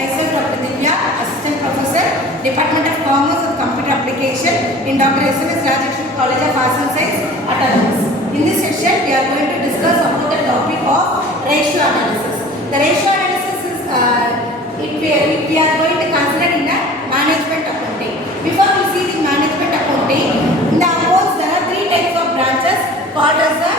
myself Dr.S.DHIVYA, Assistant Professor, Department of Commerce and Computer Application in Dr.S.DS College of Arts and Science, Autonomous. In this session, we are going to discuss about the topic of ratio analysis. The ratio analysis is we are going to consider in the management accounting. Before we see the management accounting, in the accounts there are three types of branches called as the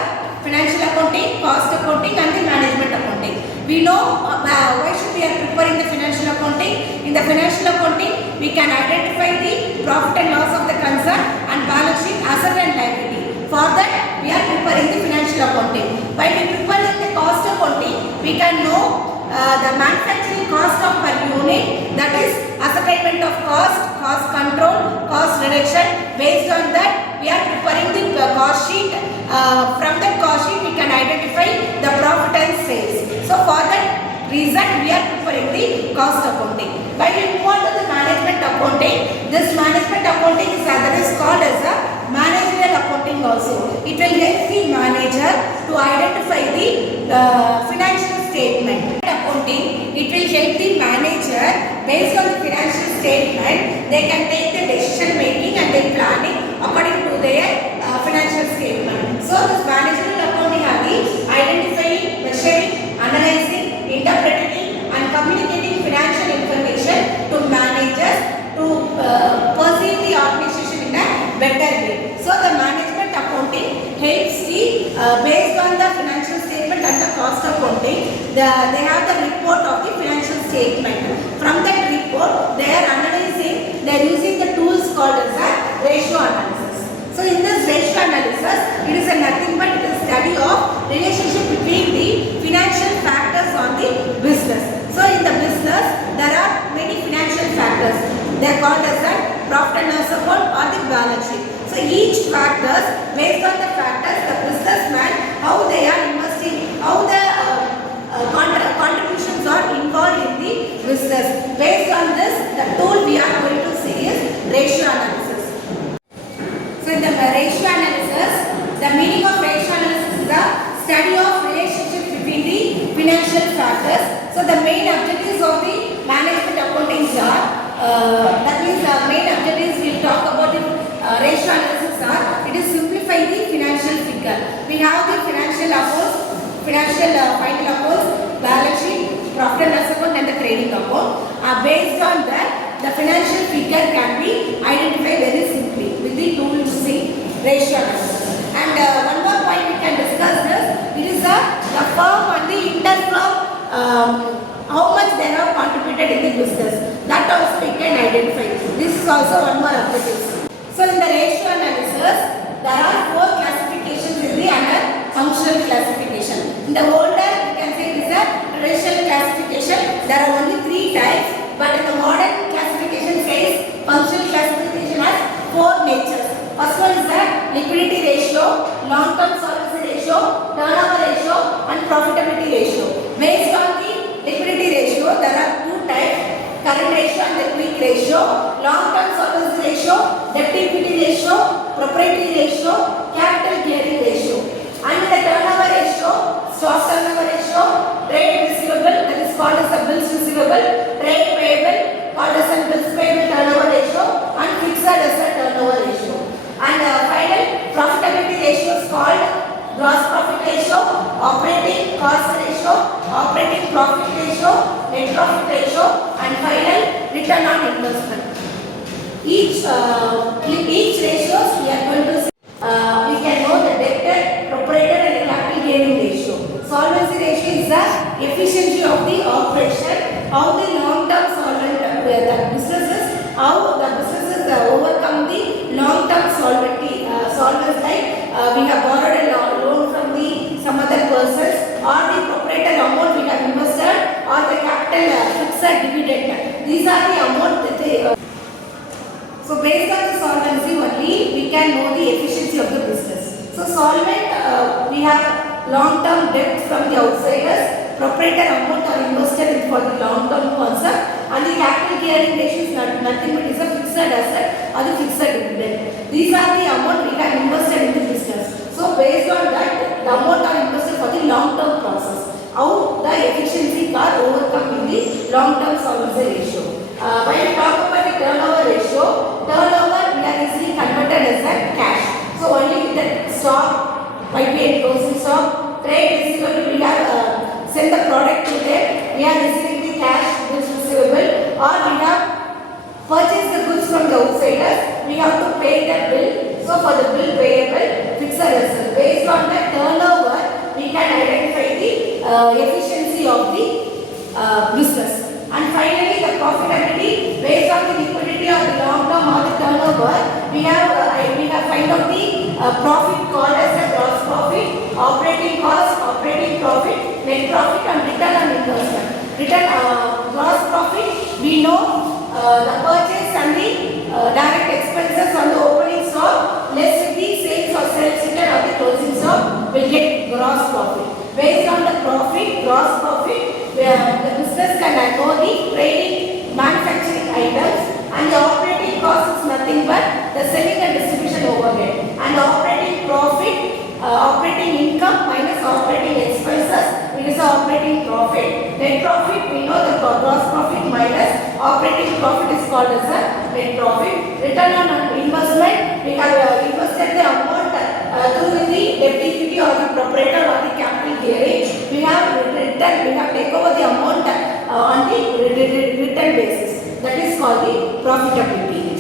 financial accounting, cost accounting and the management accounting. We know why should we are preparing the financial accounting. In the financial accounting, we can identify the profit and loss of the concern and balance sheet, asset and liability. For that, we are preparing the financial accounting. While we prepare the cost accounting, we can know the manufacturing cost of per unit, that is ascertainment of cost, cost control, cost reduction. Based on that, we are preparing the cost sheet. From that cost sheet, we can identify the profit and sales. So for that reason, we are preparing the cost accounting. While we move on to the management accounting, this management accounting is otherwise called as a managerial accounting also. It will help the manager to identify the financial statement. Accounting, it will help the manager based on the financial statement. They can take the decision making and the planning according to their financial statement. So this managerial accounting are the identifying, measuring, analyzing, interpreting and communicating financial information to managers to perceive the organization in a better way. So the management accounting helps the based on the financial statement and the cost accounting, they have the report of the financial statement. From that report, they are analyzing, they are using the tools called as a ratio analysis. So in this ratio analysis, it is nothing but it is study of relationship between the financial factors on the business. So in the business, there are many financial factors. They are called as a profit and loss account or the balance sheet. So each factors, based on the factors, the businessman, how they are investing, how the contributions are involved in the business. Based on this, the tool we are going to see is ratio analysis. So in the ratio analysis, the meaning of ratio analysis is the study of relationship between the financial factors. So the main objectives of the management accounting are, that means the main objectives we will talk about the ratio analysis are, it is simplify the financial figure. We have the financial accounts, financial final accounts, balance sheet, profit and loss account and the trading account. Based on that, the financial figure can be identified very simply with the tool using ratio analysis. And one more point we can discuss this, it is the firm and the interfirm, how much they have contributed in the business. That also we can identify. This is also one more objective. So in the ratio analysis, there are four classifications in the under functional classification. In the older, we can say it is a racial classification. There are only three types, but in the modern classification says functional classification has four natures. First one is the liquidity ratio, long-term solvency ratio, turnover ratio and profitability ratio. Based on the liquidity ratio, there are two types, current ratio and the quick ratio, long-term solvency ratio, debt equity ratio, proprietary ratio, capital gearing ratio. And the turnover ratio, stock turnover ratio, trade receivable, that is called as the bills receivable, trade payable, called as the bills payable turnover ratio, and fixed asset turnover ratio. And final profitability ratio is called gross profit ratio, operating cost ratio, operating profit ratio, net profit ratio, and final return on investment. Each ratios we are going to see. We can know the debtor, proprietor and the capital gearing ratio. Solvency ratio is the efficiency of the operation, how the long-term solvent the businesses, how the businesses overcome the long-term solvency, like we have borrowed a loan from some other persons, or the proprietor amount we have invested, or the capital fixed dividend. These are the amount that they so based on the solvency only, we can know the efficiency of the business. So solvent, we have long-term debt from the outsiders, proprietor amount are invested for the long-term concept, and the capital gearing ratio is nothing but is a fixed asset or the fixed dividend. These are the amount we have invested in the business. So based on that, the amount are invested for the long-term process. How the efficiency are overcome in the long-term solvency ratio. When we talk about the turnover ratio, turnover we are easily converted as a cash. So only with the stock, might be a closing stock, trade receivable, we have send the product to them, we are receiving the cash, goods receivable, or we have purchased the goods from the outsiders, we have to pay the bill. So for the bill payable, fixed asset. Based on the turnover, we can identify the efficiency of the business. And finally, the profitability based on the liquidity of the long term or the turnover, we have find out the profit called as the gross profit, operating cost, operating profit, net profit, and return on investment. Gross profit, we know the purchase and the direct expenses on the opening stock less the sales or sales return or the closing stock will get gross profit. Based on the profit, gross profit, the business can know the trading, manufacturing items, and the operating cost is nothing but the selling and distribution overhead. And the operating profit, operating income minus operating expenses, it is the operating profit. Net profit, we know the gross profit minus operating profit is called as a net profit. Return on investment, we have invested the amount through the debt equity or the proprietor or the capital gearing. We have take over the amount on the return basis. That is called the profitability.